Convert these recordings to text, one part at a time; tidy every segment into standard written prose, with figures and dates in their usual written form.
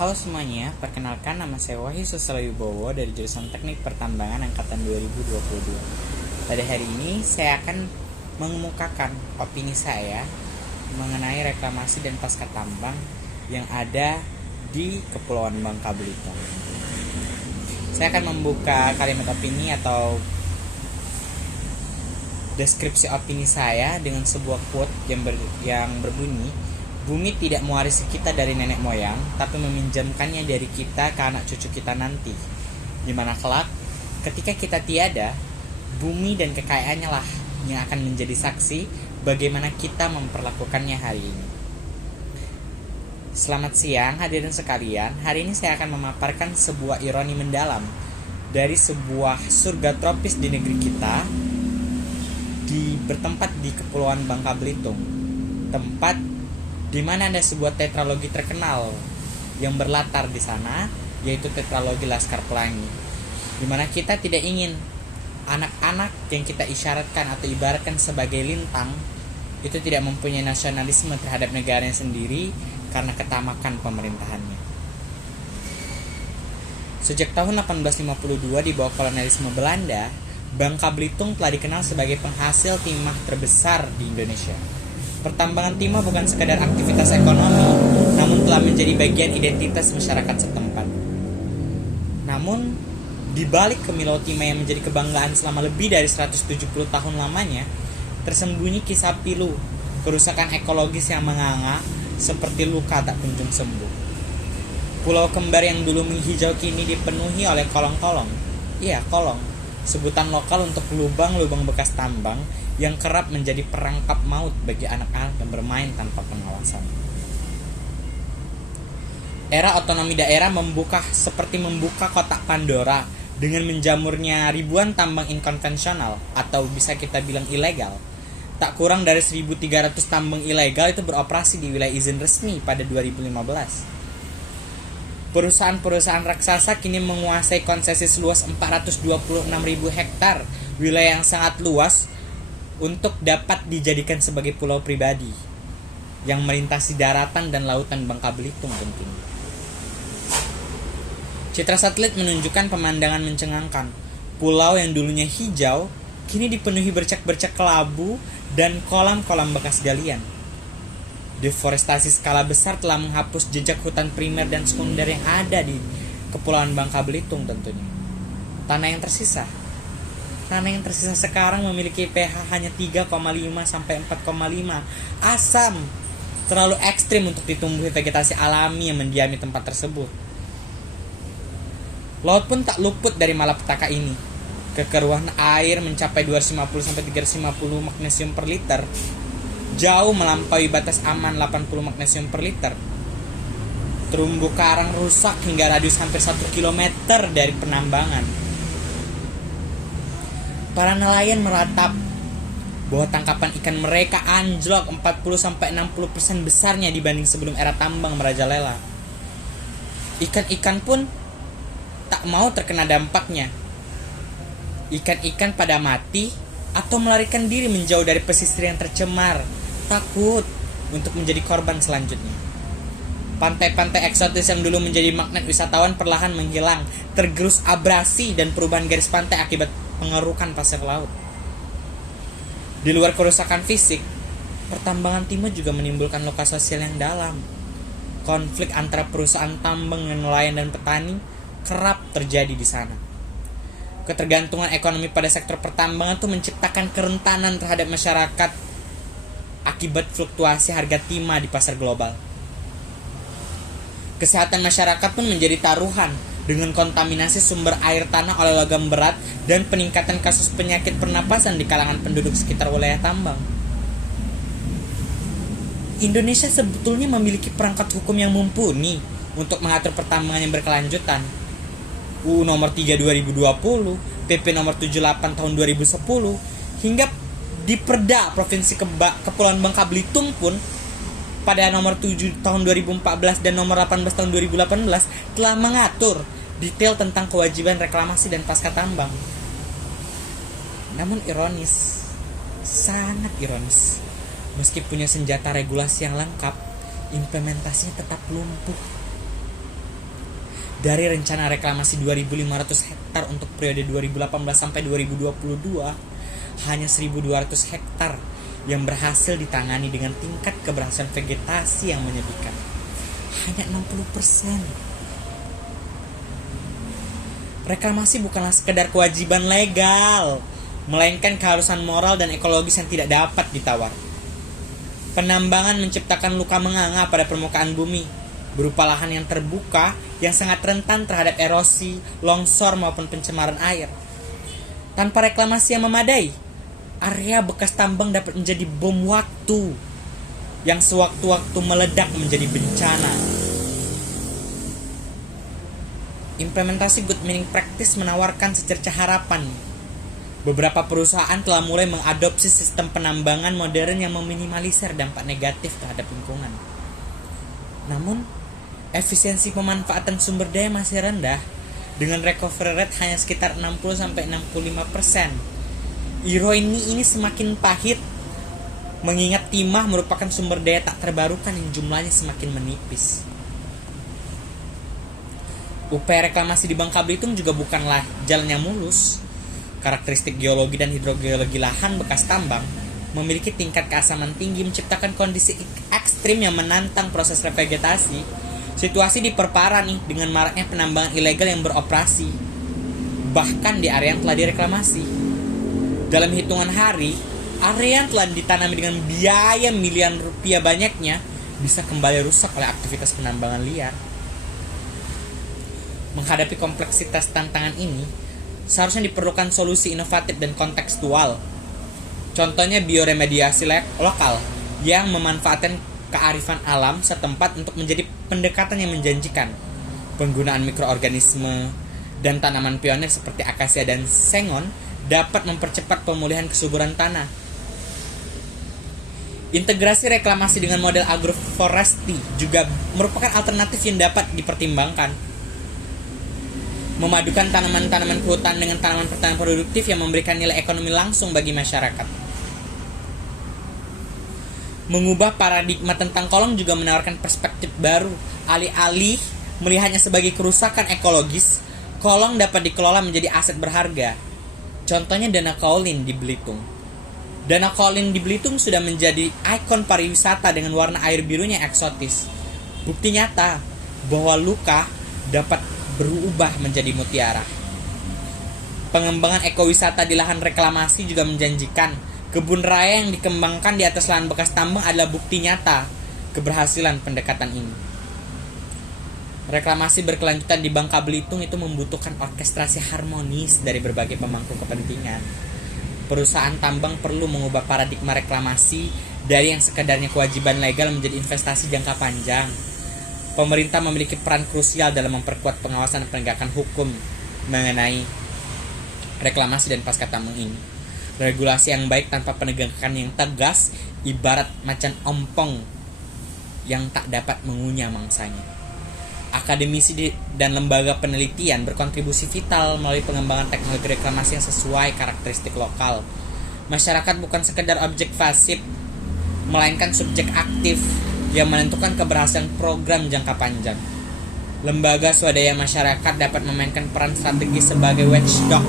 Halo semuanya, perkenalkan nama saya Wahyu Susilo Wibowo dari jurusan Teknik Pertambangan Angkatan 2022. Pada hari ini saya akan mengemukakan opini saya mengenai reklamasi dan pasca tambang yang ada di Kepulauan Bangka Belitung. Saya akan membuka kalimat opini atau deskripsi opini saya dengan sebuah quote yang berbunyi, "Bumi tidak mewarisi kita dari nenek moyang, tapi meminjamkannya dari kita ke anak cucu kita nanti. Dimana kelak, ketika kita tiada, bumi dan kekayaannya lah yang akan menjadi saksi bagaimana kita memperlakukannya hari ini." Selamat siang hadirin sekalian. Hari ini saya akan memaparkan sebuah ironi mendalam dari sebuah surga tropis di negeri kita, bertempat di Kepulauan Bangka Belitung, tempat di mana ada sebuah tetralogi terkenal yang berlatar di sana, yaitu tetralogi Laskar Pelangi, di mana kita tidak ingin anak-anak yang kita isyaratkan atau ibaratkan sebagai lintang itu tidak mempunyai nasionalisme terhadap negaranya sendiri karena ketamakan pemerintahannya. Sejak tahun 1852 di bawah kolonialisme Belanda, Bangka Belitung telah dikenal sebagai penghasil timah terbesar di Indonesia. Pertambangan timah bukan sekadar aktivitas ekonomi, namun telah menjadi bagian identitas masyarakat setempat. Namun, di balik Kemilau Timah yang menjadi kebanggaan selama lebih dari 170 tahun lamanya, tersembunyi kisah pilu, kerusakan ekologis yang menganga seperti luka tak kunjung sembuh. Pulau kembar yang dulu menghijau kini dipenuhi oleh kolong-kolong. Iya, kolong. Sebutan lokal untuk lubang-lubang bekas tambang yang kerap menjadi perangkap maut bagi anak-anak yang bermain tanpa pengawasan. Era otonomi daerah seperti membuka kotak Pandora dengan menjamurnya ribuan tambang inkonvensional atau bisa kita bilang ilegal. Tak kurang dari 1.300 tambang ilegal itu beroperasi di wilayah izin resmi pada 2015. Perusahaan-perusahaan raksasa kini menguasai konsesi seluas 426.000 hektar, wilayah yang sangat luas untuk dapat dijadikan sebagai pulau pribadi yang melintasi daratan dan lautan Bangka Belitung tentunya. Citra satelit menunjukkan pemandangan mencengangkan. Pulau yang dulunya hijau kini dipenuhi bercak-bercak kelabu dan kolam-kolam bekas galian. Deforestasi skala besar telah menghapus jejak hutan primer dan sekunder yang ada di Kepulauan Bangka Belitung tentunya. Tanah yang tersisa sekarang memiliki pH hanya 3,5 sampai 4,5. Asam, terlalu ekstrim untuk ditumbuhi vegetasi alami yang mendiami tempat tersebut. Laut pun tak luput dari malapetaka ini. Kekeruhan air mencapai 250 sampai 350 magnesium per liter, jauh melampaui batas aman 80 magnesium per liter. Terumbu karang rusak hingga radius hampir 1 km dari penambangan. Para nelayan meratap bahwa tangkapan ikan mereka anjlok 40-60% besarnya dibanding sebelum era tambang merajalela. Ikan-ikan pun tak mau terkena dampaknya. Ikan-ikan pada mati atau melarikan diri menjauh dari pesisir yang tercemar, takut untuk menjadi korban selanjutnya. Pantai-pantai eksotis yang dulu menjadi magnet wisatawan perlahan menghilang, tergerus abrasi dan perubahan garis pantai akibat pengerukan pasir laut. Di luar kerusakan fisik, pertambangan timah juga menimbulkan luka sosial yang dalam. Konflik antara perusahaan tambang dengan nelayan dan petani kerap terjadi di sana. Ketergantungan ekonomi pada sektor pertambangan itu menciptakan kerentanan terhadap masyarakat akibat fluktuasi harga timah di pasar global. Kesehatan masyarakat pun menjadi taruhan dengan kontaminasi sumber air tanah oleh logam berat dan peningkatan kasus penyakit pernapasan di kalangan penduduk sekitar wilayah tambang. Indonesia sebetulnya memiliki perangkat hukum yang mumpuni untuk mengatur pertambangan yang berkelanjutan. UU nomor 3 2020, PP nomor 78 tahun 2010, hingga di Perda Provinsi Kepulauan Bangka Belitung pun pada nomor 7 tahun 2014 dan nomor 18 tahun 2018 telah mengatur detail tentang kewajiban reklamasi dan pasca tambang. Namun ironis, sangat ironis, meski punya senjata regulasi yang lengkap, implementasinya tetap lumpuh. Dari rencana reklamasi 2.500 hektar untuk periode 2018 sampai 2022, hanya 1.200 hektar yang berhasil ditangani dengan tingkat keberhasilan vegetasi yang menyedihkan. Hanya 60%. Reklamasi bukanlah sekedar kewajiban legal, melainkan keharusan moral dan ekologis yang tidak dapat ditawar. Penambangan menciptakan luka menganga pada permukaan bumi, berupa lahan yang terbuka yang sangat rentan terhadap erosi, longsor maupun pencemaran air. Tanpa reklamasi yang memadai, area bekas tambang dapat menjadi bom waktu yang sewaktu-waktu meledak menjadi bencana. Implementasi good mining practice menawarkan secercah harapan. Beberapa perusahaan telah mulai mengadopsi sistem penambangan modern yang meminimalisir dampak negatif terhadap lingkungan. Namun, efisiensi pemanfaatan sumber daya masih rendah, dengan recovery rate hanya sekitar 60-65%. Ironi ini semakin pahit, mengingat timah merupakan sumber daya tak terbarukan yang jumlahnya semakin menipis. Upaya reklamasi di Bangka Belitung juga bukanlah jalan yang mulus. Karakteristik geologi dan hidrogeologi lahan bekas tambang memiliki tingkat keasaman tinggi, menciptakan kondisi ekstrim yang menantang proses revegetasi. Situasi diperparah nih dengan maraknya penambangan ilegal yang beroperasi, bahkan di area yang telah direklamasi. Dalam hitungan hari, area yang telah ditanami dengan biaya miliaran rupiah banyaknya bisa kembali rusak oleh aktivitas penambangan liar. Menghadapi kompleksitas tantangan ini, seharusnya diperlukan solusi inovatif dan kontekstual. Contohnya bioremediasi lokal yang memanfaatkan kearifan alam setempat untuk menjadi pendekatan yang menjanjikan. Penggunaan mikroorganisme dan tanaman pionir seperti akasia dan sengon dapat mempercepat pemulihan kesuburan tanah. Integrasi reklamasi dengan model agroforestry juga merupakan alternatif yang dapat dipertimbangkan. Memadukan tanaman-tanaman hutan dengan tanaman pertanian produktif yang memberikan nilai ekonomi langsung bagi masyarakat. Mengubah paradigma tentang kolong juga menawarkan perspektif baru. Alih-alih melihatnya sebagai kerusakan ekologis, kolong dapat dikelola menjadi aset berharga. Contohnya Danau Kaolin di Belitung. Danau Kaolin di Belitung sudah menjadi ikon pariwisata dengan warna air birunya eksotis. Bukti nyata bahwa luka dapat berubah menjadi mutiara. Pengembangan ekowisata di lahan reklamasi juga menjanjikan. Kebun raya yang dikembangkan di atas lahan bekas tambang adalah bukti nyata keberhasilan pendekatan ini. Reklamasi berkelanjutan di Bangka Belitung itu membutuhkan orkestrasi harmonis dari berbagai pemangku kepentingan. Perusahaan tambang perlu mengubah paradigma reklamasi dari yang sekedarnya kewajiban legal menjadi investasi jangka panjang. Pemerintah memiliki peran krusial dalam memperkuat pengawasan dan penegakan hukum mengenai reklamasi dan pasca tambang ini. Regulasi yang baik tanpa penegakan yang tegas ibarat macan ompong yang tak dapat mengunyah mangsanya. Akademisi dan lembaga penelitian berkontribusi vital melalui pengembangan teknologi reklamasi yang sesuai karakteristik lokal. Masyarakat bukan sekedar objek pasif, melainkan subjek aktif yang menentukan keberhasilan program jangka panjang. Lembaga swadaya masyarakat dapat memainkan peran strategis sebagai watchdog,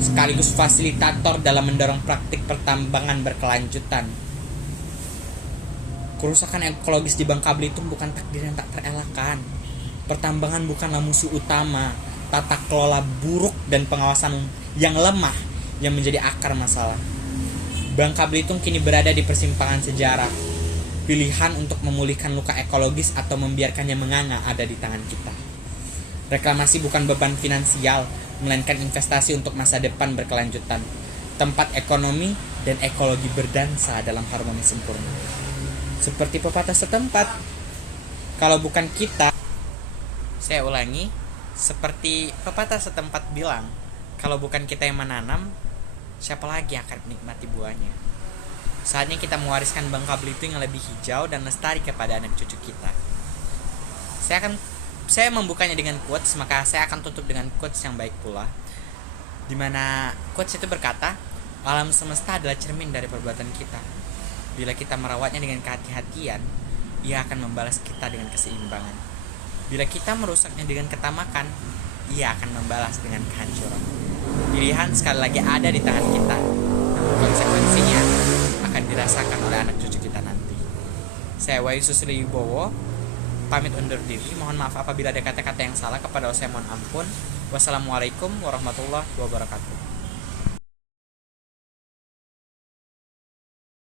sekaligus fasilitator dalam mendorong praktik pertambangan berkelanjutan. Kerusakan ekologis di Bangka Belitung bukan takdir yang tak terelakkan. Pertambangan bukanlah musuh utama. Tata kelola buruk dan pengawasan yang lemah yang menjadi akar masalah. Bangka Belitung kini berada di persimpangan sejarah. Pilihan untuk memulihkan luka ekologis atau membiarkannya menganga ada di tangan kita. Reklamasi bukan beban finansial, melainkan investasi untuk masa depan berkelanjutan. Tempat ekonomi dan ekologi berdansa dalam harmoni sempurna. Seperti pepatah setempat, kalau bukan kita, saya ulangi, seperti pepatah setempat bilang, kalau bukan kita yang menanam, siapa lagi yang akan menikmati buahnya? Saatnya kita mewariskan Bangka Belitung yang lebih hijau dan lestari kepada anak cucu kita. Saya membukanya dengan quotes, maka saya akan tutup dengan quotes yang baik pula, di mana quotes itu berkata, alam semesta adalah cermin dari perbuatan kita. Bila kita merawatnya dengan kehati-hatian, ia akan membalas kita dengan keseimbangan. Bila kita merusaknya dengan ketamakan, ia akan membalas dengan kehancuran. Pilihan sekali lagi ada di tangan kita, namun konsekuensinya akan dirasakan oleh anak cucu kita nanti. Saya Wahyu Susilo Wibowo, pamit undur diri. Mohon maaf apabila ada kata-kata yang salah, kepada saya mohon ampun. Wassalamualaikum warahmatullahi wabarakatuh.